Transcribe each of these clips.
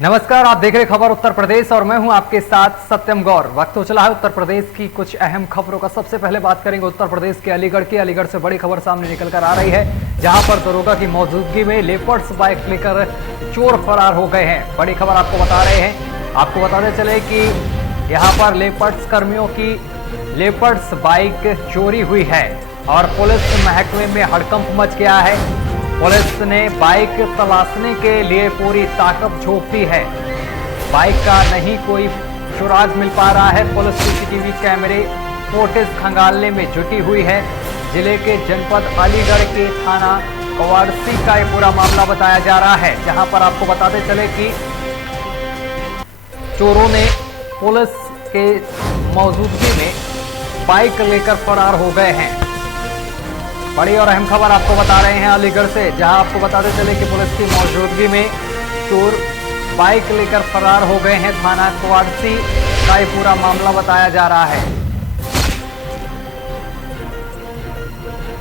नमस्कार, आप देख रहे खबर उत्तर प्रदेश और मैं हूं आपके साथ सत्यम गौर। वक्त हो चला है उत्तर प्रदेश की कुछ अहम खबरों का। सबसे पहले बात करेंगे उत्तर प्रदेश के अलीगढ़ की। अलीगढ़ से बड़ी खबर सामने निकल कर आ रही है, जहां पर दरोगा की मौजूदगी में लेपर्ड्स बाइक लेकर चोर फरार हो गए हैं। बड़ी खबर आपको बता रहे हैं। आपको बताते चले कि यहाँ पर लेपर्ड्स कर्मियों की लेपर्ड्स बाइक चोरी हुई है और पुलिस महकमे में हड़कंप मच गया है। पुलिस ने बाइक तलाशने के लिए पूरी ताकत झोंक दी है। बाइक का नहीं कोई सुराग मिल पा रहा है। पुलिस सीसीटीवी कैमरे फुटेज खंगालने में जुटी हुई है। जिले के जनपद अलीगढ़ के थाना कवाड़सी का ये पूरा मामला बताया जा रहा है, जहां पर आपको बताते चले कि चोरों ने पुलिस के मौजूदगी में बाइक लेकर फरार हो गए हैं। बड़ी और अहम खबर आपको बता रहे हैं अलीगढ़ से, जहां आपको बताते चले कि पुलिस की मौजूदगी में चोर बाइक लेकर फरार हो गए हैं। थाना कवाड़सी का ये पूरा मामला बताया जा रहा है।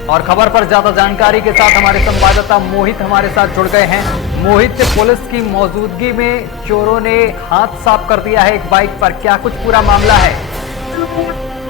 और खबर पर ज्यादा जानकारी के साथ हमारे संवाददाता मोहित हमारे साथ जुड़ गए हैं। मोहित, पुलिस की मौजूदगी में चोरों ने हाथ साफ कर दिया है एक बाइक पर, क्या कुछ पूरा मामला है?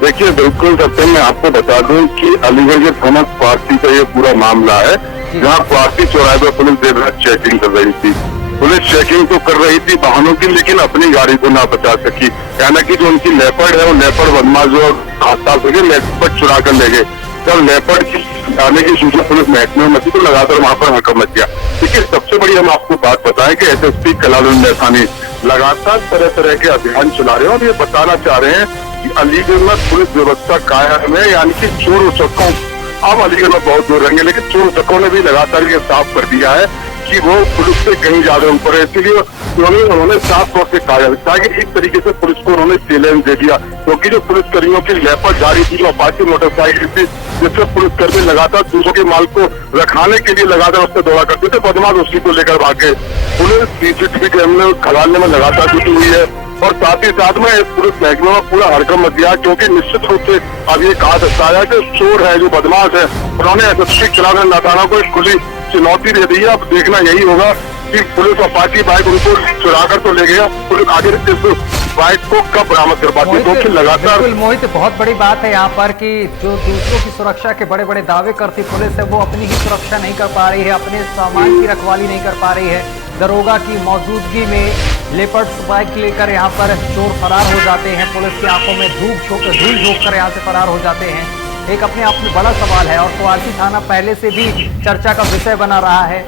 देखिए, बिल्कुल सत्यम, मैं आपको बता दूं कि अलीगढ़ के थाना कवाड़सी का ये पूरा मामला है, जहां कवाड़सी चौराहे पर पुलिस देर रात चेकिंग कर रही थी। पुलिस चेकिंग तो कर रही थी वाहनों की, लेकिन अपनी गाड़ी को ना बचा सकी। यानी कि जो उनकी लेपर्ड है, वो लेपर्ड बदमाश जो हादसा से लेपर्ड चुरा कर ले गए। जब लेपर्ड की आने की सूचना पुलिस महकमे में मची तो लगातार वहां पर हड़कंप मच गया। देखिए, सबसे बड़ी हम आपको बात बताएं कि एसएसपी कलावंत मैथानी लगातार तरह तरह के अभियान चला रहे हैं और ये बताना चाह रहे हैं कि अलीगढ़ में पुलिस व्यवस्था कायम है। यानी कि चोर उचक्कों, अब अलीगढ़ में बहुत दूर रहेंगे, लेकिन चोर उचक्कों ने भी लगातार ये साफ कर दिया है कि वो पुलिस से कहीं ज्यादा ऊपर है। इसीलिए उन्होंने साफ तौर से कहा था कि एक तरीके से पुलिस को उन्होंने चैलेंज दे दिया, क्योंकि जो पुलिसकर्मियों की लेपर्ड गाड़ी थी, जो अपाची मोटरसाइकिल थी, जिससे पुलिसकर्मी लगातार दूसरों के माल को रखाने के लिए लगातार उससे दौड़ा करते थे, बदमाश उसी को लेकर भागे। पुलिस सीसीटीवी कैमरे खंगालने में लगातार जुटी हुई है और साथ ही साथ में पुलिस महकमे में पूरा हड़कंप मच गया, क्योंकि निश्चित रूप से अब ये कहा सकता है कि चोर है, जो बदमाश है, उन्होंने एसएसपी कलावंत थाना को एक खुली चुनौती दे दी है। अब देखना यही होगा कि पुलिस अपाची बाइक उनको चुराकर तो ले गया, पुलिस आगे इस बाइक को कब बरामद कर पाती है, क्योंकि लगातार। बिल्कुल मोहित, बहुत बड़ी बात है यहाँ पर कि जो दूसरों की सुरक्षा के बड़े बड़े दावे करती पुलिस है, वो अपनी ही सुरक्षा नहीं कर पा रही है, अपने सामान की रखवाली नहीं कर पा रही है। दरोगा की मौजूदगी में लेपर्ड्स बाइक लेकर यहाँ पर चोर फरार हो जाते हैं। पुलिस की आंखों में धूल झोंक कर यहाँ से फरार हो जाते हैं। एक अपने आप में बड़ा सवाल है और कवाड़सी थाना पहले से भी चर्चा का विषय बना रहा है।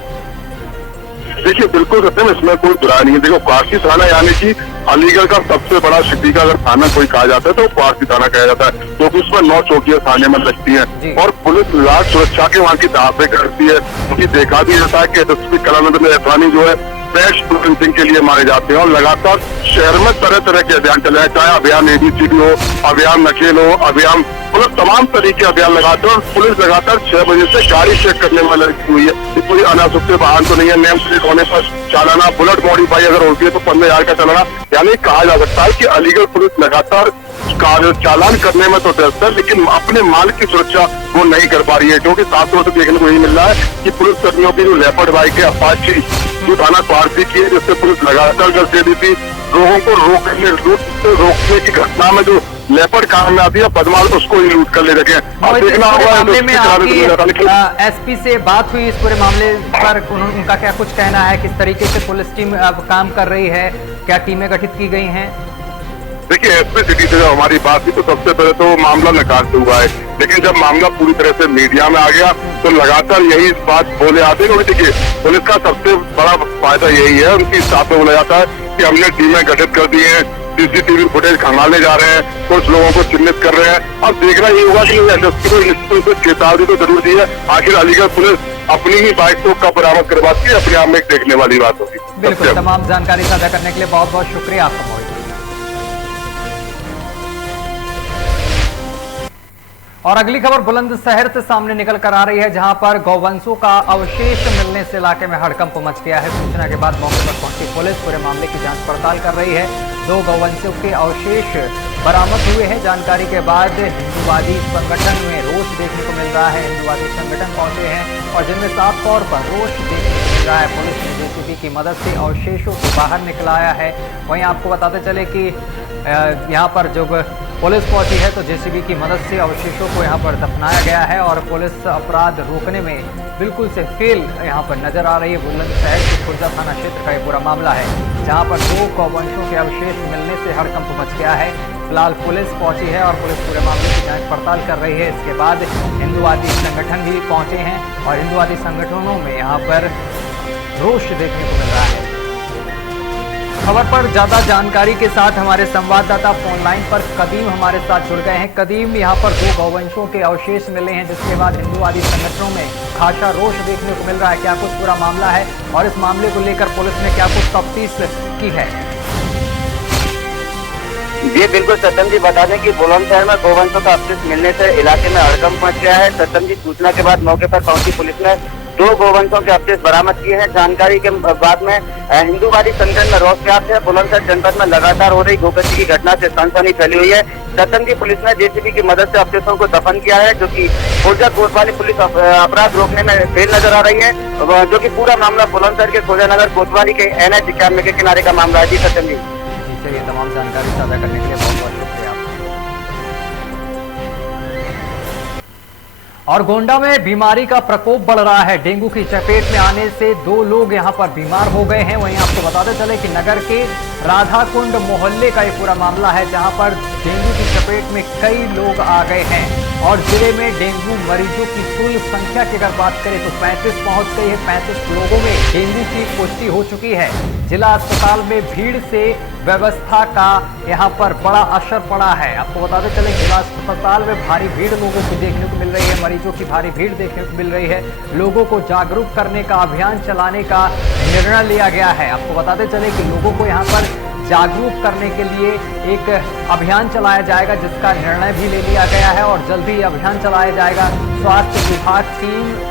देखिए, बिल्कुल सत्यम, इसमें कोई बुराई नहीं है। देखो, कवाड़सी थाना यानी कि अलीगढ़ का सबसे बड़ा सिटी का अगर थाना कोई कहा जाता है तो कवाड़सी थाना कहा जाता है, क्योंकि उसमें 9 चौकियां थाने में लगती हैं और पुलिस रात सुरक्षा के वहाँ की दावे करती है। क्योंकि देखा भी जाता है कि एसएसपी कलावंत मैथानी जो है बेस्ट पुलिसिंग के लिए माने जाते हैं और लगातार शहर में तरह तरह के अभियान चल रहे हैं, चाहे अभियान एबीसीडी हो, अभियान नकेल हो, अभियान मतलब तमाम तरीके अभियान लगाते हैं। और पुलिस लगातार 6 बजे से गाड़ी चेक करने में लगी हुई है। कोई अनावश्यक वाहन तो नहीं है, नेम प्लेट होने पर चालाना, बुलेट मॉडिफाई अगर होती है तो 15,000 का चालाना। यानी कहा जा सकता है कि अलीगढ़ पुलिस लगातार चालान करने में तो व्यस्त है, लेकिन अपने माल की सुरक्षा वो नहीं कर पा रही है, क्योंकि साफ तौर से देखने को यही मिल रहा है कि पुलिस कर्मियों की जो लेपर्ड बाइक है अपाची, जो थाना कवाड़सी की है, जिससे पुलिस लगातार गश्त दे दी थी। लोगों को रोकने की घटना में जो लेपर्ड काम में आती है, बदमाश उसको ही लूट कर ले रखे हैं। अब देखना होगा। एसपी से बात हुई इस पूरे मामले पर, उनका क्या कुछ कहना है, किस तरीके से पुलिस टीम अब काम कर रही है, क्या टीमें गठित की गई हैं? देखिए, एसपी सिटी से जब हमारी बात हुई तो सबसे पहले तो मामला नकार से हुआ है, लेकिन जब मामला पूरी तरह से मीडिया में आ गया तो लगातार यही बात बोले आते हैं। क्योंकि देखिए, पुलिस का सबसे बड़ा फायदा यही है, उनकी हिसाब से बोला जाता है कि हमने टीमें गठित कर दी हैं, सीसीटीवी फुटेज खंगालने जा रहे हैं, कुछ लोगों को चिन्हित कर रहे हैं। अब देखना ये होगा कि एसएसपी को निश्चित रूप से चेतावनी तो जरूर दी है। आखिर अलीगढ़ पुलिस अपनी ही बाइक को कब बरामद करवाती है, अपने आप में एक देखने वाली बात होगी। बिल्कुल, तमाम जानकारी साझा करने के लिए बहुत बहुत शुक्रिया आपका मोहित। और अगली खबर बुलंदशहर से सामने निकल कर आ रही है, जहां पर गौवंशों का अवशेष मिलने से इलाके में हड़कंप मच गया है। सूचना के बाद मौके पर पहुंची पुलिस पूरे मामले की जांच पड़ताल कर रही है। 2 गौवंशों के अवशेष बरामद हुए हैं। जानकारी के बाद हिंदूवादी संगठन में रोष रोष देखने को मिल रहा है। हिंदुवादी संगठन पहुंचे हैं और जिनमें साफ तौर पर रोष देखने को मिल रहा है। पुलिस ने जेसीबी की मदद से अवशेषों को बाहर निकलाया है। वहीं आपको बताते चले कि यहाँ पर जब पुलिस पहुंची है तो जेसीबी की मदद से अवशेषों को यहाँ पर दफनाया गया है और पुलिस अपराध रोकने में बिल्कुल से फेल यहाँ पर नजर आ रही है। बुलंदशहर के खुर्जा थाना क्षेत्र का ये पूरा मामला है, जहाँ पर 2 गौवंशों के अवशेष मिलने से हड़कंप मच गया है। फिलहाल पुलिस पहुंची है और पुलिस पूरे मामले की जांच पड़ताल कर रही है। इसके बाद हिंदुवादी संगठन भी पहुंचे हैं और हिंदुवादी संगठनों में यहाँ पर रोष देखने को मिल रहा है। खबर पर ज्यादा जानकारी के साथ हमारे संवाददाता फोन लाइन पर कदीम हमारे साथ जुड़ गए हैं। कदीम, यहाँ पर 2 गौवंशों के अवशेष मिले हैं, जिसके बाद हिंदुवादी संगठनों में खासा रोष देखने को मिल रहा है। क्या कुछ पूरा मामला है और इस मामले को लेकर पुलिस ने क्या कुछ तफ्तीश की है? जी बिल्कुल सत्यम जी, बता दें कि बुलंदशहर में गौवंशों का अवशेष मिलने से इलाके में हड़कंप मच गया है। सत्यम जी, सूचना के बाद मौके पर पहुंची पुलिस ने 2 गौवंशों के अवशेष बरामद किए हैं। जानकारी के बाद में हिंदुवादी संगठन में रोष व्याप्त है। बुलंदशहर जनपद में लगातार हो रही गोकशी की घटना से सनसनी फैली हुई है। सत्यम जी, पुलिस ने जेसीबी की मदद से अवशेषों को दफन किया है, जो कि खुर्जा कोतवाली पुलिस अपराध रोकने में फेल नजर आ रही है, जो कि पूरा मामला बुलंदशहर के खुर्जा नगर कोतवाली के NH 91 के किनारे का मामला है। जी सत्यम जी, ये तमाम जानकारी साझा करने के लिए बहुत बहुत शुक्रिया। और गोंडा में बीमारी का प्रकोप बढ़ रहा है। डेंगू की चपेट में आने से 2 लोग यहां पर बीमार हो गए हैं। वहीं आपको बताते चले कि नगर के राधाकुंड मोहल्ले का ये पूरा मामला है, जहां पर डेंगू की चपेट में कई लोग आ गए हैं और जिले में डेंगू मरीजों की कुल संख्या की अगर बात करें तो 35 पहुंच गई है। 35 लोगों में डेंगू की पुष्टि हो चुकी है। जिला अस्पताल में भीड़ से व्यवस्था का यहाँ पर बड़ा असर पड़ा है। आपको बताते चले जिला अस्पताल में भारी भीड़ लोगों को देखने को मिल रही है, मरीजों की भारी भीड़ देखने को मिल रही है। लोगों को जागरूक करने का अभियान चलाने का निर्णय लिया गया है। आपको बताते चले कि लोगों को यहाँ पर जागरूक करने के लिए एक अभियान चलाया जाएगा, जिसका निर्णय भी ले लिया गया है और जल्द ही अभियान चलाया जाएगा। स्वास्थ्य विभाग टीम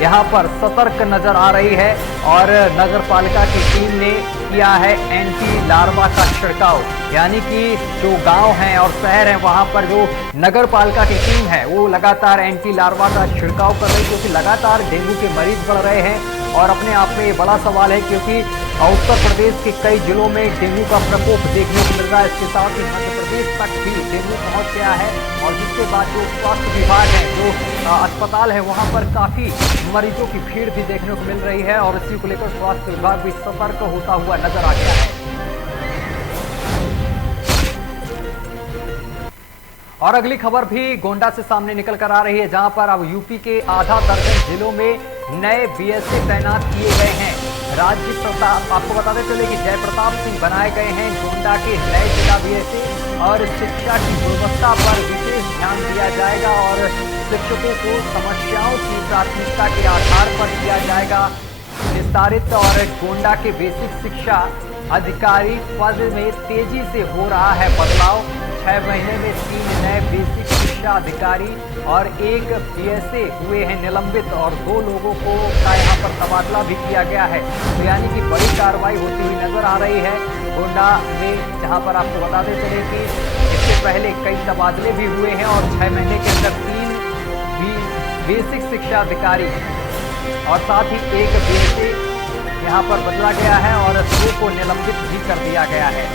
यहाँ पर सतर्क नजर आ रही है और नगर पालिका की टीम ने किया है एंटी लार्वा का छिड़काव, यानी कि जो गांव हैं और शहर हैं वहां पर जो नगर पालिका की टीम है वो लगातार एंटी लार्वा का छिड़काव कर रही है, क्योंकि लगातार डेंगू के मरीज बढ़ रहे हैं। और अपने आप में ये बड़ा सवाल है, क्योंकि उत्तर प्रदेश के कई जिलों में डेंगू का प्रकोप देखने को मिल रहा है। इसके साथ ही मध्य प्रदेश तक भी डेंगू पहुंच गया है और जिसके बाद जो स्वास्थ्य विभाग है, जो अस्पताल है, वहां पर काफी मरीजों की भीड़ भी देखने को मिल रही है और इसी को लेकर स्वास्थ्य विभाग भी सतर्क होता हुआ नजर आ गया है। और अगली खबर भी गोंडा से सामने निकल कर आ रही है, जहां पर अब यूपी के आधा दर्जन जिलों में नए बीएसए तैनात किए गए हैं। राज्य प्रताप आपको बताते चले कि जयप्रताप सिंह बनाए गए हैं गोंडा के नए जिला बीएसए और शिक्षा की गुणवत्ता पर विशेष ध्यान दिया जाएगा और शिक्षकों को समस्याओं की प्राथमिकता के आधार पर किया जाएगा विस्तारित। और गोंडा के बेसिक शिक्षा अधिकारी पद में तेजी से हो रहा है बदलाव। 6 महीने में 3 नए बेसिक शिक्षा अधिकारी और 1 बीएसए हुए हैं निलंबित और 2 लोगों को का यहाँ पर तबादला भी किया गया है। तो यानी कि बड़ी कार्रवाई होती हुई नजर आ रही है गोंडा में, जहाँ पर आपको बताते चले कि इससे पहले कई तबादले भी हुए हैं और 6 महीने के अंदर 3 बेसिक शिक्षा अधिकारी और साथ ही 1 बीएसए यहाँ पर बदला गया है और 2 को निलंबित भी कर दिया गया है।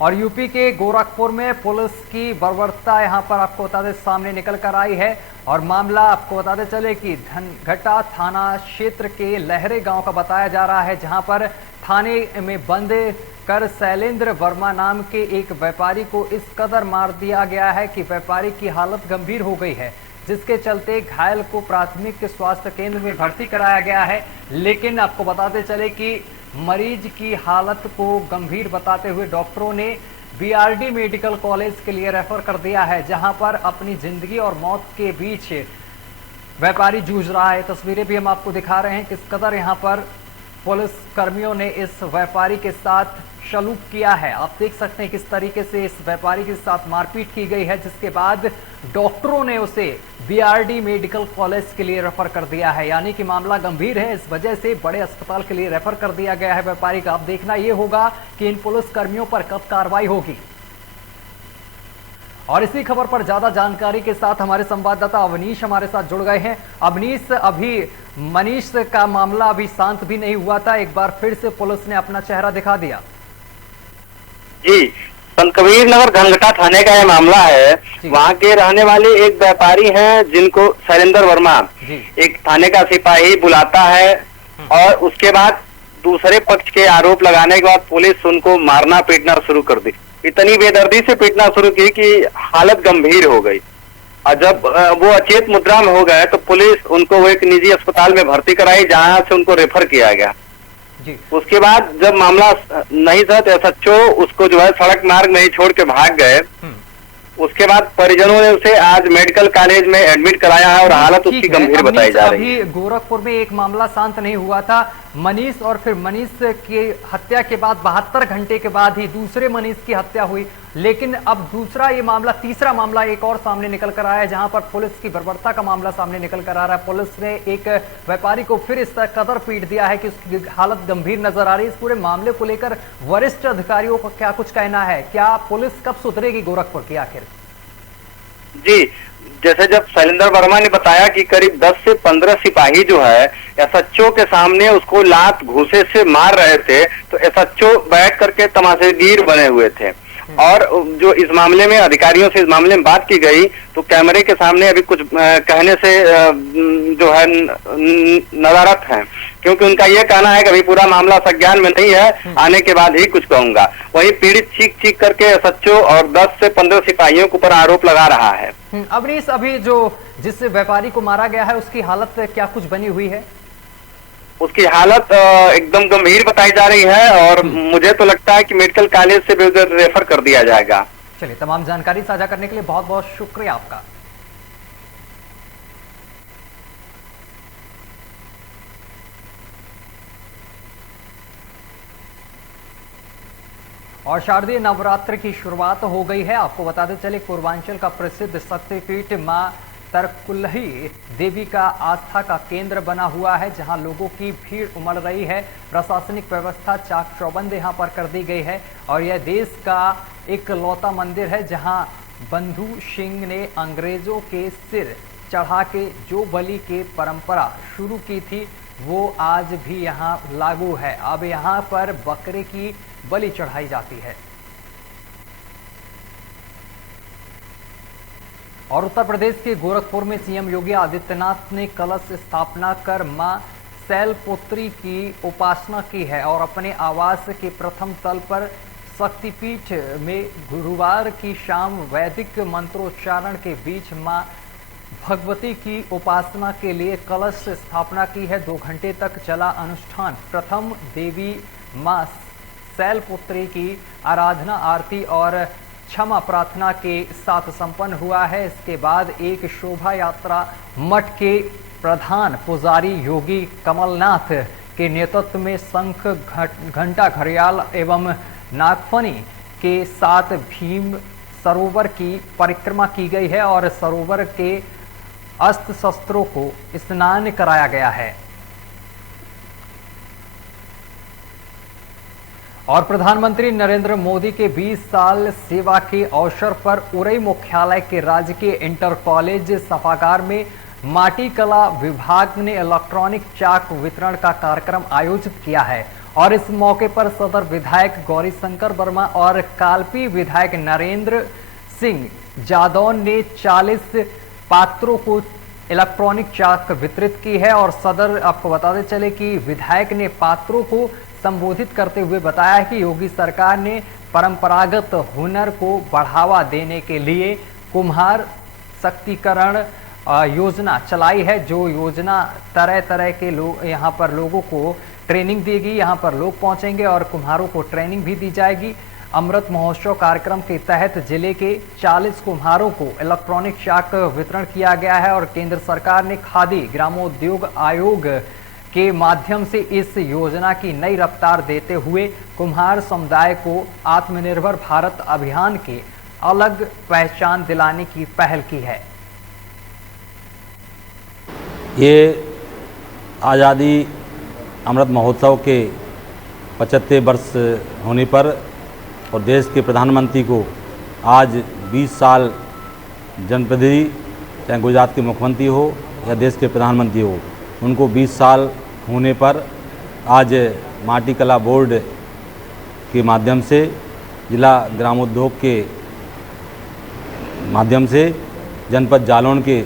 और यूपी के गोरखपुर में पुलिस की बर्बरता यहाँ पर आपको बताते सामने निकल कर आई है और मामला आपको बताते चले कि धनघटा थाना क्षेत्र के लहरे गांव का बताया जा रहा है, जहां पर थाने में बंद कर शैलेंद्र वर्मा नाम के एक व्यापारी को इस कदर मार दिया गया है कि व्यापारी की हालत गंभीर हो गई है, जिसके चलते घायल को प्राथमिक स्वास्थ्य केंद्र में भर्ती कराया गया है। लेकिन आपको बताते चले कि मरीज की हालत को गंभीर बताते हुए डॉक्टरों ने बीआरडी मेडिकल कॉलेज के लिए रेफर कर दिया है, जहां पर अपनी जिंदगी और मौत के बीच व्यापारी जूझ रहा है। तस्वीरें भी हम आपको दिखा रहे हैं किस कदर यहां पर पुलिस कर्मियों ने इस व्यापारी के साथ सलूक किया है। आप देख सकते हैं किस तरीके से इस व्यापारी के साथ मारपीट की गई है, जिसके बाद डॉक्टरों ने उसे बीआरडी मेडिकल कॉलेज के लिए रेफर कर दिया है। यानी कि मामला गंभीर है, इस वजह से बड़े अस्पताल के लिए रेफर कर दिया गया है व्यापारी का। अब देखना यह होगा कि इन पुलिस कर्मियों पर कब कार्रवाई होगी। और इसी खबर पर ज्यादा जानकारी के साथ हमारे संवाददाता अवनीश हमारे साथ जुड़ गए हैं। अवनीश, अभी मनीष का मामला अभी शांत भी नहीं हुआ था, एक बार फिर से पुलिस ने अपना चेहरा दिखा दिया। जी, संत कबीर नगर घनघटा थाने का यह मामला है। वहाँ के रहने वाले एक व्यापारी हैं जिनको शैलेंद्र वर्मा, एक थाने का सिपाही बुलाता है और उसके बाद दूसरे पक्ष के आरोप लगाने के बाद पुलिस उनको मारना पीटना शुरू कर दी। इतनी बेदर्दी से पीटना शुरू की कि हालत गंभीर हो गई और जब वो अचेत मुद्रा में हो गए तो पुलिस उनको एक निजी अस्पताल में भर्ती कराई, जहां से उनको रेफर किया गया। जी। उसके बाद जब मामला नहीं था तो एसएचओ उसको जो है सड़क मार्ग में ही छोड़ के भाग गए। उसके बाद परिजनों ने उसे आज मेडिकल कॉलेज में एडमिट कराया है और हालत उसकी गंभीर बताई जा रही है। अभी गोरखपुर में एक मामला शांत नहीं हुआ था, मनीष, और फिर मनीष की हत्या के बाद 72 घंटे के बाद ही दूसरे मनीष की हत्या हुई। लेकिन अब दूसरा ये मामला, तीसरा मामला एक और सामने निकल कर आया है, जहां पर पुलिस की बर्बरता का मामला सामने निकल कर आ रहा है। पुलिस ने एक व्यापारी को फिर इस कदर पीट दिया है कि उसकी हालत गंभीर नजर आ रही है। इस पूरे मामले को लेकर वरिष्ठ अधिकारियों का क्या कुछ कहना है? क्या पुलिस कब सुधरेगी गोरखपुर की आखिर? जी, जैसे जब शैलेंद्र वर्मा ने बताया कि करीब 10 से 15 सिपाही जो है एसएचओ के सामने उसको लात घूसे से मार रहे थे, तो एसएचओ बैठ करके तमाशेगीर बने हुए थे। और जो इस मामले में अधिकारियों से इस मामले में बात की गई तो कैमरे के सामने अभी कुछ कहने से जो है नदारत हैं, क्योंकि उनका ये कहना है कि अभी पूरा मामला संज्ञान में नहीं है, आने के बाद ही कुछ कहूंगा। वही पीड़ित चीख चीख करके एसएचओ और 10 से 15 सिपाहियों के ऊपर आरोप लगा रहा है। अवनीश, अभी जो जिस व्यापारी को मारा गया है उसकी हालत क्या कुछ बनी हुई है? उसकी हालत एकदम गंभीर बताई जा रही है और मुझे तो लगता है कि मेडिकल कॉलेज से भी उधर रेफर कर दिया जाएगा। चलिए, तमाम जानकारी साझा करने के लिए बहुत बहुत शुक्रिया आपका। और शारदीय नवरात्र की शुरुआत हो गई है। आपको बताते चले, पूर्वांचल का प्रसिद्ध शक्तिपीठ मां तरकुलही देवी का आस्था का केंद्र बना हुआ है, जहां लोगों की भीड़ उमड़ रही है। प्रशासनिक व्यवस्था चाक चौबंद यहां पर कर दी गई है और यह देश का एक लौता मंदिर है जहां बंधु सिंह ने अंग्रेजों के सिर चढ़ा के जो बलि के परंपरा शुरू की थी वो आज भी यहां लागू है। अब यहां पर बकरे की बलि चढ़ाई जाती है। और उत्तर प्रदेश के गोरखपुर में सीएम योगी आदित्यनाथ ने कलश स्थापना कर मां शैलपुत्री की उपासना की है और अपने आवास के प्रथम तल पर शक्तिपीठ में गुरुवार की शाम वैदिक मंत्रोच्चारण के बीच मां भगवती की उपासना के लिए कलश स्थापना की है। 2 घंटे तक चला अनुष्ठान प्रथम देवी मां शैलपुत्री की आराधना, आरती और क्षमा प्रार्थना के साथ संपन्न हुआ है। इसके बाद एक शोभा यात्रा मठ के प्रधान पुजारी योगी कमलनाथ के नेतृत्व में शंख, घंटा, घड़ियाल एवं नागफनी के साथ भीम सरोवर की परिक्रमा की गई है और सरोवर के अस्त्र शस्त्रों को स्नान कराया गया है। और प्रधानमंत्री नरेंद्र मोदी के 20 साल सेवा के अवसर पर उरई मुख्यालय के राजकीय इंटर कॉलेज सभागार में माटी कला विभाग ने इलेक्ट्रॉनिक चाक वितरण का कार्यक्रम आयोजित किया है और इस मौके पर सदर विधायक गौरीशंकर वर्मा और कालपी विधायक नरेंद्र सिंह जादौन ने 40 पात्रों को इलेक्ट्रॉनिक चाक वितरित की है। और सदर, आपको बताते चले कि विधायक ने पात्रों को संबोधित करते हुए बताया है कि योगी सरकार ने परंपरागत हुनर को बढ़ावा देने के लिए कुम्हार शक्तिकरण योजना चलाई है। जो योजना तरह तरह के लोग यहां पर लोगों को ट्रेनिंग देगी, यहां पर लोग पहुंचेंगे और कुम्हारों को ट्रेनिंग भी दी जाएगी। अमृत महोत्सव कार्यक्रम के तहत जिले के 40 कुम्हारों को इलेक्ट्रॉनिक चाक वितरण किया गया है और केंद्र सरकार ने खादी ग्रामोद्योग आयोग के माध्यम से इस योजना की नई रफ्तार देते हुए कुम्हार समुदाय को आत्मनिर्भर भारत अभियान के अलग पहचान दिलाने की पहल की है। ये आज़ादी अमृत महोत्सव के 75 वर्ष होने पर और देश के प्रधानमंत्री को आज 20 साल जनप्रतिनिधि, चाहे गुजरात के मुख्यमंत्री हो या देश के प्रधानमंत्री हो, उनको 20 साल होने पर आज माटी कला बोर्ड के माध्यम से, जिला ग्रामोद्योग के माध्यम से जनपद जालौन के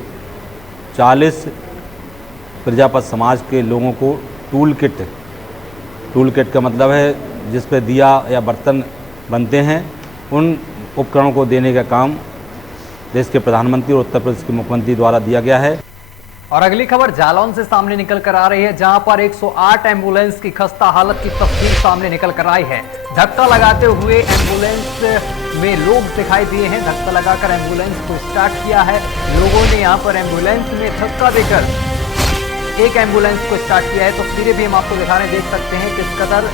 40 प्रजापत समाज के लोगों को टूल किट का मतलब है जिस पे दिया या बर्तन बनते हैं, उन उपकरणों को देने का काम देश के प्रधानमंत्री और उत्तर प्रदेश के मुख्यमंत्री द्वारा दिया गया है। और अगली खबर जालौन से सामने निकल कर आ रही है, जहां पर 108 एम्बुलेंस की खस्ता हालत की तस्वीर सामने निकल कर आई है। धक्का लगाते हुए एम्बुलेंस में लोग दिखाई दिए हैं। धक्का लगाकर एम्बुलेंस को स्टार्ट किया है लोगों ने। यहां पर एम्बुलेंस में धक्का देकर एक एम्बुलेंस को स्टार्ट किया है। तस्वीरें भी हम आपको दिखा रहे हैं, देख सकते हैं किस कदर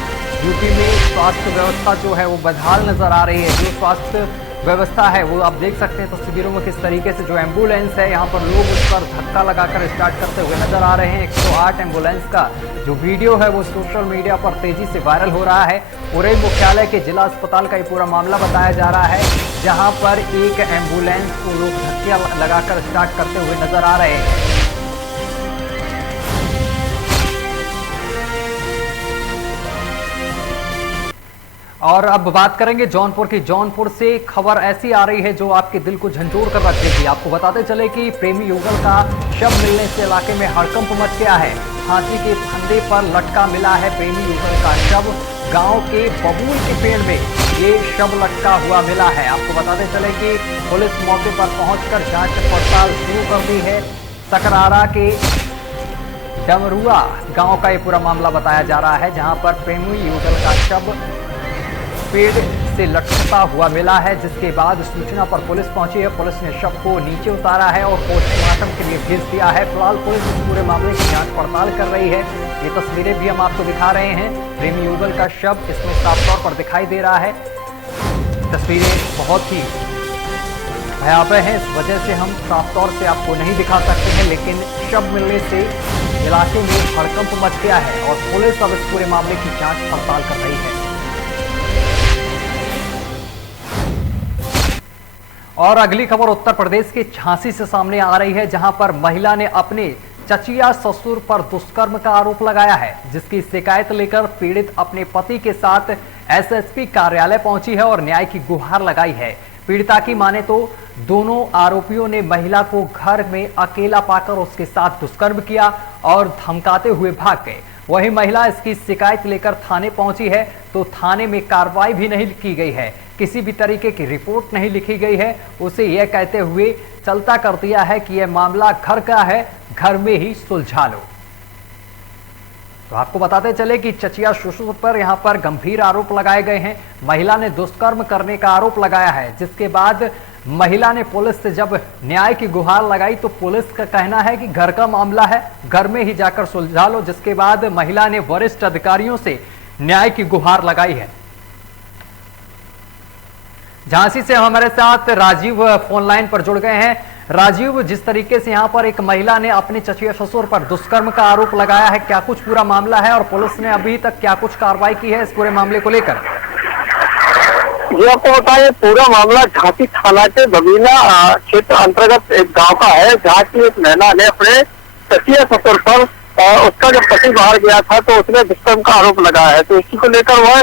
यूपी में स्वास्थ्य व्यवस्था जो है वो बदहाल नजर आ रही है। जो स्वास्थ्य व्यवस्था है वो आप देख सकते हैं तस्वीरों में किस तरीके से जो एम्बुलेंस है यहाँ पर लोग उस पर धक्का लगाकर स्टार्ट करते हुए नजर आ रहे हैं। 108 एम्बुलेंस का जो वीडियो है वो सोशल मीडिया पर तेजी से वायरल हो रहा है। उरई मुख्यालय के जिला अस्पताल का ये पूरा मामला बताया जा रहा है, जहाँ पर एक एम्बुलेंस को लोग धक्का लगाकर स्टार्ट करते हुए नजर आ रहे हैं। और अब बात करेंगे जौनपुर की। जौनपुर से खबर ऐसी आ रही है जो आपके दिल को झंझोर कर रख देगी। आपको बताते चले कि प्रेमी युगल का शव मिलने से इलाके में हड़कंप मच गया है। फांसी के फंदे पर लटका मिला है प्रेमी युगल का शव। गांव के बबूल के पेड़ में ये शव लटका हुआ मिला है। आपको बताते चले कि पुलिस मौके पर पहुंचकर जांच पड़ताल शुरू कर दी है। सकरारा के डमरुआ गांव का ये पूरा मामला बताया जा रहा है, जहां पर प्रेमी युगल का शव पेड़ से लटकता हुआ मिला है, जिसके बाद सूचना पर पुलिस पहुंची है। पुलिस ने शव को नीचे उतारा है और पोस्टमार्टम के लिए भेज दिया है। फिलहाल पुलिस इस पूरे मामले की जांच पड़ताल कर रही है। ये तस्वीरें भी हम आपको दिखा रहे हैं। प्रेमी युगल का शव इसमें साफ तौर पर दिखाई दे रहा है। तस्वीरें बहुत ही भयावह हैं, इस वजह से हम साफ तौर से आपको नहीं दिखा सकते हैं, लेकिन शव मिलने से इलाके में हड़कंप मच गया है और पुलिस अब इस पूरे मामले की जांच पड़ताल कर रही है। और अगली खबर उत्तर प्रदेश के झांसी से सामने आ रही है, जहां पर महिला ने अपने चचिया ससुर पर दुष्कर्म का आरोप लगाया है, जिसकी शिकायत लेकर पीड़ित अपने पति के साथ एसएसपी कार्यालय पहुंची है और न्याय की गुहार लगाई है। पीड़िता की माने तो दोनों आरोपियों ने महिला को घर में अकेला पाकर उसके साथ दुष्कर्म किया और धमकाते हुए भाग गए। वही महिला इसकी शिकायत लेकर थाने पहुंची है, तो थाने में कार्रवाई भी नहीं की गई है, किसी भी तरीके की रिपोर्ट नहीं लिखी गई है। उसे यह कहते हुए चलता कर दिया है कि यह मामला घर का है, घर में ही सुलझा लो। तो आपको बताते चले कि चचिया ससुर पर यहां पर गंभीर आरोप लगाए गए हैं। महिला ने दुष्कर्म करने का आरोप लगाया है, जिसके बाद महिला ने पुलिस से जब न्याय की गुहार लगाई तो पुलिस का कहना है कि घर का मामला है, घर में ही जाकर सुलझा लो। जिसके बाद महिला ने वरिष्ठ अधिकारियों से न्याय की गुहार लगाई है। झांसी से हमारे साथ राजीव फोन लाइन पर जुड़ गए हैं। राजीव, जिस तरीके से यहाँ पर एक महिला ने अपने चचिया ससुर पर दुष्कर्म का आरोप लगाया है, क्या कुछ पूरा मामला है और पुलिस ने अभी तक क्या कुछ कार्रवाई की है इस पूरे मामले को लेकर? ये आपको बताइए, पूरा मामला झांसी थाना के बबीना क्षेत्र अंतर्गत एक गांव का है, जहाँ की एक महिला ने अपने चचिया ससुर पर उसका जब पति बाहर गया था तो उसने दुष्कर्म का आरोप लगाया है। तो इसी को लेकर वह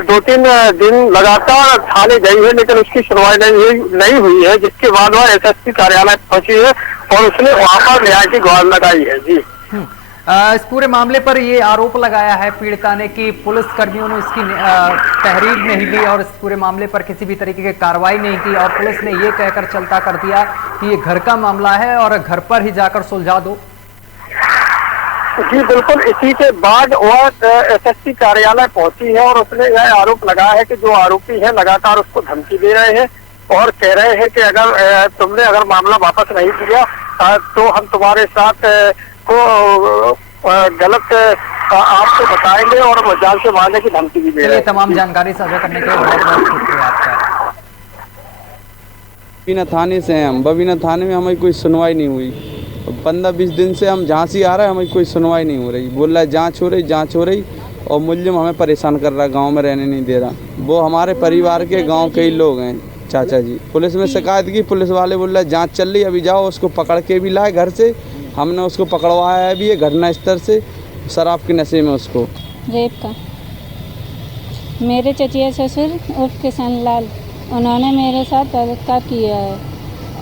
2-3 दिन लगातार थाने गई है, लेकिन उसकी सुनवाई नहीं हुई है, जिसके बाद वह एसएसपी कार्यालय पहुंची है और उसने वहां पर न्याय की गुहार लगाई है। जी, इस पूरे मामले पर ये आरोप लगाया है पीड़िता ने कि पुलिस कर्मियों ने इसकी तहरीर नहीं ली और इस पूरे मामले पर किसी भी तरीके की कार्रवाई नहीं की और पुलिस ने ये कहकर चलता कर दिया कि ये घर का मामला है और घर पर ही जाकर सुलझा दो। जी बिल्कुल, इसी के बाद वह एसएसपी कार्यालय पहुंची है और उसने यह आरोप लगाया है कि जो आरोपी है लगातार उसको धमकी दे रहे हैं और कह रहे हैं कि अगर तुमने मामला वापस नहीं किया तो हम तुम्हारे साथ को गलत आपको बताएंगे और जान से मारने की धमकी भी दे रहे हैं। तमाम जानकारी साझा करने के लिए बहुत बहुत शुक्रिया आपका। बबीना थाने से हैं हम। बबीना थाने में हमारी कोई सुनवाई नहीं हुई। 15-20 दिन से हम झांसी आ रहे हैं, हमारी कोई सुनवाई नहीं हो रही। बोल रहा है जांच हो रही और मुल्जिम हमें परेशान कर रहा है, गांव में रहने नहीं दे रहा। वो हमारे परिवार के गांव के ही लोग हैं। चाचा जी। पुलिस में शिकायत की, पुलिस वाले बोल रहे जांच चल रही, अभी जाओ उसको पकड़ के भी लाए घर से। हमने उसको पकड़वाया है भी ये घटना स्थल से, शराब के नशे में उसको। रेप का मेरे चचिया ससुर उर्फ किशन लाल, उन्होंने मेरे साथ बलात्कार किया है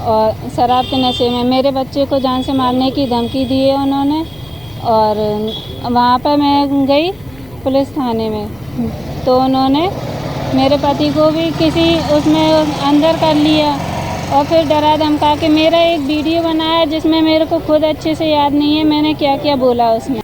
और शराब के नशे में मेरे बच्चे को जान से मारने की धमकी दी है उन्होंने। और वहाँ पर मैं गई पुलिस थाने में, तो उन्होंने मेरे पति को भी किसी उसमें अंदर कर लिया और फिर डरा धमका के मेरा एक वीडियो बनाया जिसमें मेरे को खुद अच्छे से याद नहीं है मैंने क्या क्या बोला उसमें।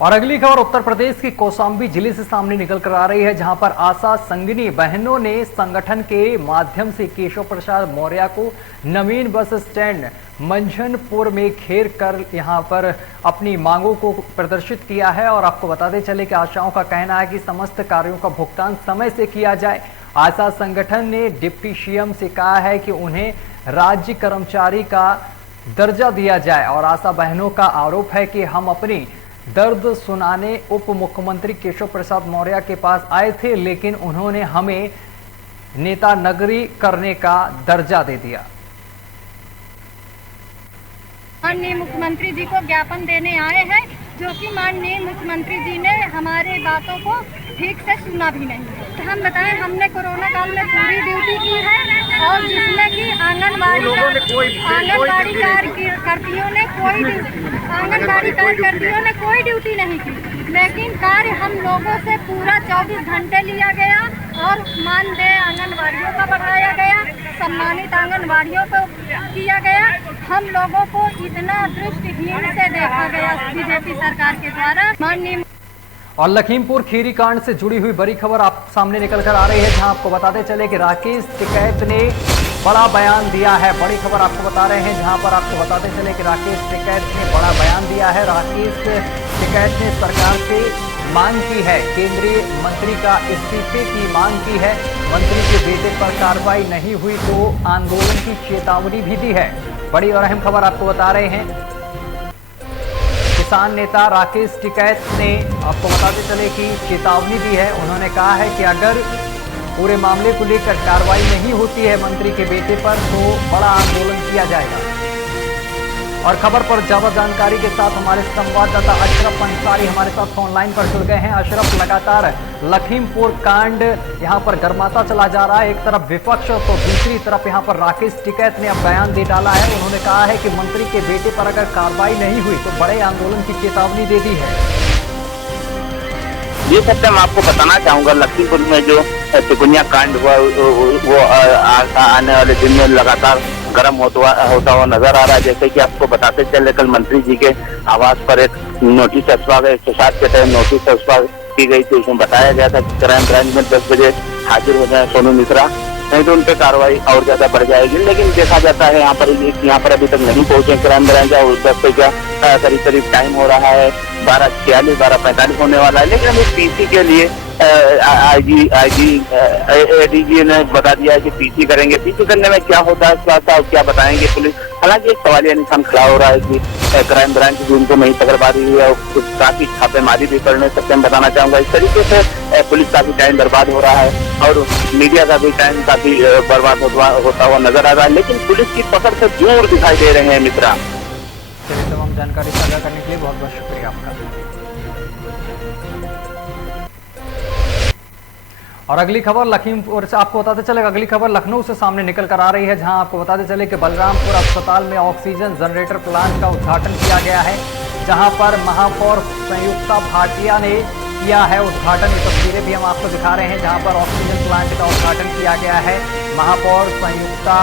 और अगली खबर उत्तर प्रदेश की कौशाम्बी जिले से सामने निकल कर आ रही है, जहां पर आशा संगिनी बहनों ने संगठन के माध्यम से केशव प्रसाद मौर्य को नवीन बस स्टैंड मंझनपुर में घेर कर यहां पर अपनी मांगों को प्रदर्शित किया है। और आपको बताते चले कि आशाओं का कहना है कि समस्त कार्यों का भुगतान समय से किया जाए। आशा संगठन ने डिप्टी सीएम से कहा है कि उन्हें राज्य कर्मचारी का दर्जा दिया जाए। और आशा बहनों का आरोप है कि हम अपनी दर्द सुनाने उप मुख्यमंत्री केशव प्रसाद मौर्य के पास आए थे, लेकिन उन्होंने हमें नेता नगरी करने का दर्जा दे दिया। माननीय मुख्यमंत्री जी को ज्ञापन देने आए हैं, जो कि माननीय मुख्यमंत्री जी ने हमारे बातों को ठीक से सुना भी नहीं है। हम बताएं, हमने कोरोना काल में पूरी ड्यूटी की है और जिसमें कि आंगनबाड़ी कार्यकर्तियों ने कोई ड्यूटी नहीं की, लेकिन कार्य हम लोगों से पूरा 24 घंटे लिया गया और मानदेय आंगनबाड़ियों का बढ़ाया गया, सम्मानित आंगनबाड़ियों को किया गया। हम लोगों को इतना दृष्टिहीन से देखा गया बीजेपी सरकार के द्वारा। माननीय और लखीमपुर खीरी कांड से जुड़ी हुई बड़ी खबर आप सामने निकल कर आ रही है, जहां आपको बताते चले कि राकेश टिकैत ने बड़ा बयान दिया है। बड़ी खबर आपको बता रहे हैं, जहां पर आपको बताते चले कि राकेश टिकैत ने बड़ा बयान दिया है। राकेश टिकैत ने सरकार से मांग की है, केंद्रीय मंत्री का इस्तीफे की मांग की है। मंत्री के बेटे पर कार्रवाई नहीं हुई तो आंदोलन की चेतावनी भी दी है। बड़ी और अहम खबर आपको बता रहे हैं, किसान नेता राकेश टिकैत ने आपको बताते चले कि चेतावनी दी है। उन्होंने कहा है कि अगर पूरे मामले को लेकर कार्रवाई नहीं होती है मंत्री के बेटे पर तो बड़ा आंदोलन किया जाएगा। और खबर पर ज्यादा जानकारी के साथ हमारे संवाददाता अशरफ अंसारी हमारे साथ ऑनलाइन पर जुड़ गए हैं। अशरफ, लगातार लखीमपुर कांड यहां पर गर्माता चला जा रहा है, एक तरफ विपक्ष तो दूसरी तरफ यहां पर राकेश टिकैत ने अब बयान दे डाला है। उन्होंने कहा है कि मंत्री के बेटे पर अगर कार्रवाई नहीं हुई तो बड़े आंदोलन की चेतावनी दे दी है। ये सत्य मैं आपको बताना चाहूंगा, लखीमपुर में जो चिकुनिया कांड हुआ वो आने वाले दिन में लगातार गर्म होता हुआ नजर आ रहा है। जैसे कि आपको बताते चले, कल मंत्री जी के आवास पर एक नोटिस अथवा 107 के तहत नोटिस अथवा की गई थी। उसमें बताया गया था कि क्राइम ब्रांच में 10 बजे हाजिर हो जाए सोनू मिश्रा, नहीं तो उन पर कार्रवाई और ज्यादा बढ़ जाएगी। लेकिन देखा जाता है यहाँ पर अभी तक नहीं पहुंचे क्राइम ब्रांच, और 10 बजे करीब टाइम हो रहा है, 12:46 12:45 होने वाला है। लेकिन अभी पीसी के लिए एडीजी ने बता दिया है कि पीसी करेंगे। पीसी करने में क्या होता है क्या बताएंगे पुलिस। हालांकि एक सवालिया निशान खड़ा हो रहा है कि क्राइम ब्रांच भी उनको नहीं पकड़ रही है और काफी छापेमारी भी करने सकते हैं। बताना चाहूंगा इस तरीके से पुलिस का भी टाइम बर्बाद हो रहा है और मीडिया का भी टाइम काफी बर्बाद होता हुआ नजर आ रहा है। लेकिन पुलिस की पकड़ से दूर दिखाई दे रहे हैं मित्रा। तमाम जानकारी साझा करने के लिए बहुत बहुत शुक्रिया आपका। और अगली खबर लखीमपुर से आपको बताते चले, अगली खबर लखनऊ से सामने निकल कर आ रही है, जहां आपको बताते चले कि बलरामपुर अस्पताल में ऑक्सीजन जनरेटर प्लांट का उद्घाटन किया गया है, जहां पर महापौर संयुक्ता भाटिया ने किया है उद्घाटन। ये तस्वीरें भी हम आपको दिखा रहे हैं, जहां पर ऑक्सीजन प्लांट का उद्घाटन किया गया है। महापौर संयुक्ता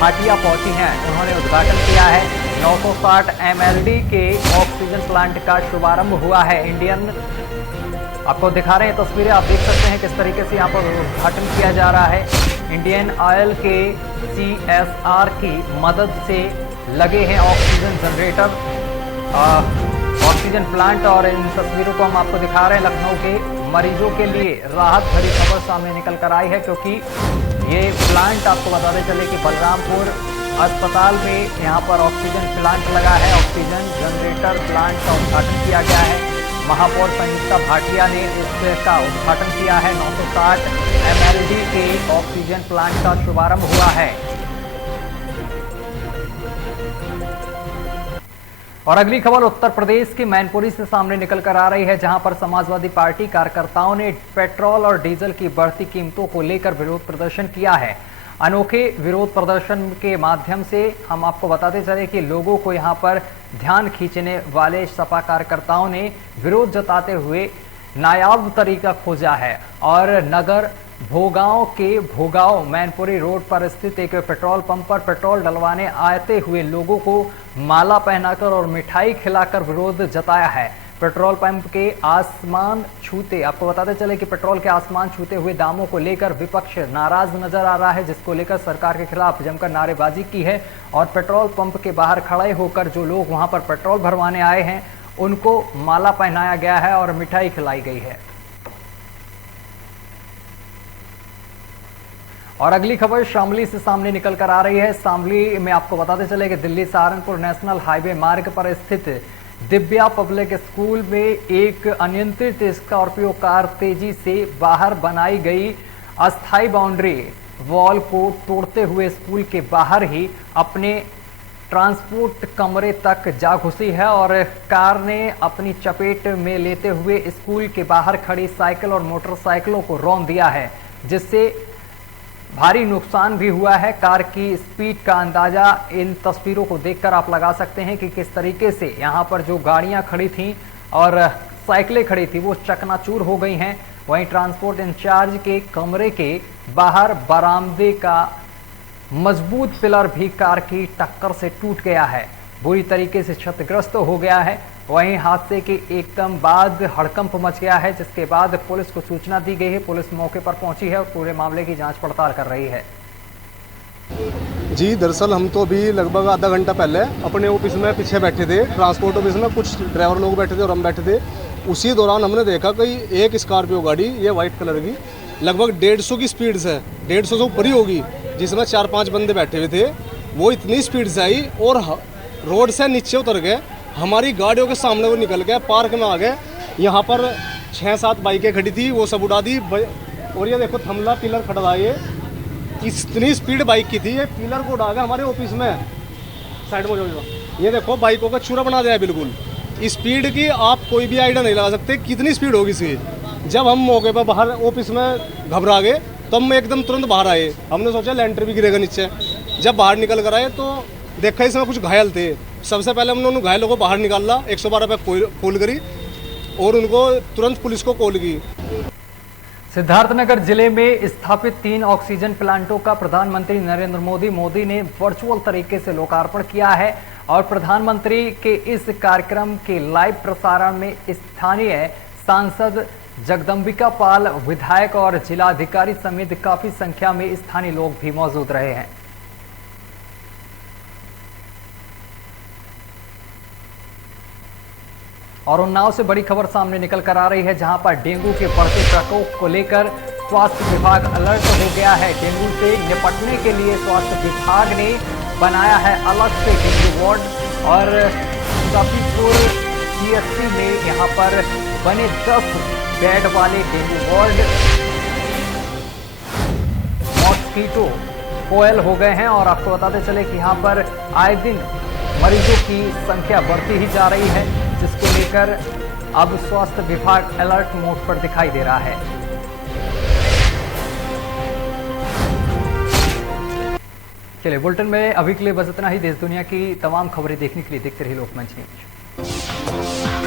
भाटिया पहुंची हैं, उन्होंने उद्घाटन किया है। 960 MLD के ऑक्सीजन प्लांट का शुभारंभ हुआ है। इंडियन आपको दिखा रहे हैं तस्वीरें, आप देख सकते हैं किस तरीके से यहाँ पर उद्घाटन किया जा रहा है। इंडियन ऑयल के CSR की मदद से लगे हैं ऑक्सीजन जनरेटर, ऑक्सीजन प्लांट। और इन तस्वीरों को हम आपको दिखा रहे हैं। लखनऊ के मरीजों के लिए राहत भरी खबर सामने निकल कर आई है, क्योंकि ये प्लांट आपको बताते चले कि बलरामपुर अस्पताल में यहाँ पर ऑक्सीजन प्लांट लगा है। ऑक्सीजन जनरेटर प्लांट का उद्घाटन किया गया है। महापौर संयुक्ता भाटिया ने इसका उद्घाटन किया है। 960 MLD के ऑक्सीजन प्लांट का शुभारंभ हुआ है। और अगली खबर उत्तर प्रदेश के मैनपुरी से सामने निकल कर आ रही है, जहां पर समाजवादी पार्टी कार्यकर्ताओं ने पेट्रोल और डीजल की बढ़ती कीमतों को लेकर विरोध प्रदर्शन किया है। अनोखे विरोध प्रदर्शन के माध्यम से हम आपको बताते चले कि लोगों को यहां पर ध्यान खींचने वाले सपा कार्यकर्ताओं ने विरोध जताते हुए नायाब तरीका खोजा है और नगर भोगांव के भोगांव मैनपुरी रोड पर स्थित एक पेट्रोल पंप पर पेट्रोल डलवाने आते हुए लोगों को माला पहनाकर और मिठाई खिलाकर विरोध जताया है। पेट्रोल पंप के आसमान छूते, आपको बताते चले कि पेट्रोल के आसमान छूते हुए दामों को लेकर विपक्ष नाराज नजर आ रहा है, जिसको लेकर सरकार के खिलाफ जमकर नारेबाजी की है और पेट्रोल पंप के बाहर खड़े होकर जो लोग वहां पर पेट्रोल भरवाने आए हैं उनको माला पहनाया गया है और मिठाई खिलाई गई है। और अगली खबर शामली से सामने निकल कर आ रही है। शामली में आपको बताते चले कि दिल्ली सहारनपुर नेशनल हाईवे मार्ग पर स्थित दिव्या पब्लिक स्कूल में एक अनियंत्रित स्कॉर्पियो कार तेजी से बाहर बनाई गई अस्थायी बाउंड्री वॉल को तोड़ते हुए स्कूल के बाहर ही अपने ट्रांसपोर्ट कमरे तक जा घुसी है और कार ने अपनी चपेट में लेते हुए स्कूल के बाहर खड़ी साइकिल और मोटरसाइकिलों को रौंद दिया है, जिससे भारी नुकसान भी हुआ है। कार की स्पीड का अंदाजा इन तस्वीरों को देखकर आप लगा सकते हैं कि किस तरीके से यहां पर जो गाड़ियां खड़ी थीं और साइकिलें खड़ी थी वो चकनाचूर हो गई हैं। वहीं ट्रांसपोर्ट इंचार्ज के कमरे के बाहर बरामदे का मजबूत पिलर भी कार की टक्कर से टूट गया है, बुरी तरीके से क्षतिग्रस्त हो गया है। वहीं हादसे के एकदम बाद हड़कंप मच गया है, जिसके बाद पुलिस को सूचना दी गई है। पुलिस मौके पर पहुंची है और पूरे मामले की जांच पड़ताल कर रही है। जी, दरअसल हम तो अभी लगभग आधा घंटा पहले अपने ऑफिस में पीछे बैठे थे, ट्रांसपोर्ट ऑफिस में कुछ ड्राइवर लोग बैठे थे और हम बैठे थे। उसी दौरान हमने देखा कि एक स्कॉर्पियो गाड़ी, ये वाइट कलर की, लगभग 150 की स्पीड से, 150 से ऊपर ही होगी, जिसमें 4-5 बंदे बैठे हुए थे। वो इतनी स्पीड से आई और रोड से नीचे उतर गए, हमारी गाड़ियों के सामने वो निकल गए, पार्क में आ गए। यहाँ पर 6-7 बाइकें खड़ी थी, वो सब उड़ा दी। और ये देखो थमला पिलर खड़ा है, ये इतनी स्पीड बाइक की थी, ये पिलर को उड़ा गया हमारे ऑफिस में। साइड में जो ये देखो बाइकों का चूरा बना दिया है बिल्कुल। स्पीड की आप कोई भी आइडिया नहीं लगा सकते कितनी स्पीड होगी इसकी। जब हम मौके पर बाहर ऑफिस में घबरा गए तो हम एकदम तुरंत बाहर आए। हमने सोचा लेंटर भी गिरेगा नीचे। जब बाहर निकल कर आए तो देखा इसमें कुछ घायल थे। सबसे पहले हमने उन घायलों को बाहर निकाला, 112 पे कॉल करी और उनको तुरंत पुलिस को कॉल की। सिद्धार्थनगर जिले में स्थापित 3 ऑक्सीजन प्लांटों का प्रधानमंत्री नरेंद्र मोदी ने वर्चुअल तरीके से लोकार्पण किया है और प्रधानमंत्री के इस कार्यक्रम के लाइव प्रसारण में स्थानीय सांसद जगदम्बिका पाल, विधायक और जिलाधिकारी समेत काफी संख्या में स्थानीय लोग भी मौजूद रहे हैं। और उन्नाव से बड़ी खबर सामने निकल कर आ रही है, जहां पर डेंगू के बढ़ते प्रकोप को लेकर स्वास्थ्य विभाग अलर्ट हो गया है। डेंगू से निपटने के लिए स्वास्थ्य विभाग ने बनाया है अलग से डेंगू वार्ड और सफीपुर CSC में यहां पर बने 10 बेड वाले डेंगू वार्ड मॉस्कीटो कोयल हो गए हैं। और आपको बताते चले कि यहां पर आए दिन मरीजों की संख्या बढ़ती ही जा रही है, जिसको लेकर अब स्वास्थ्य विभाग अलर्ट मोड पर दिखाई दे रहा है। चलिए बुलेटिन में अभी के लिए बस इतना ही। देश दुनिया की तमाम खबरें देखने के लिए देखते रहिए लोकमंच न्यूज।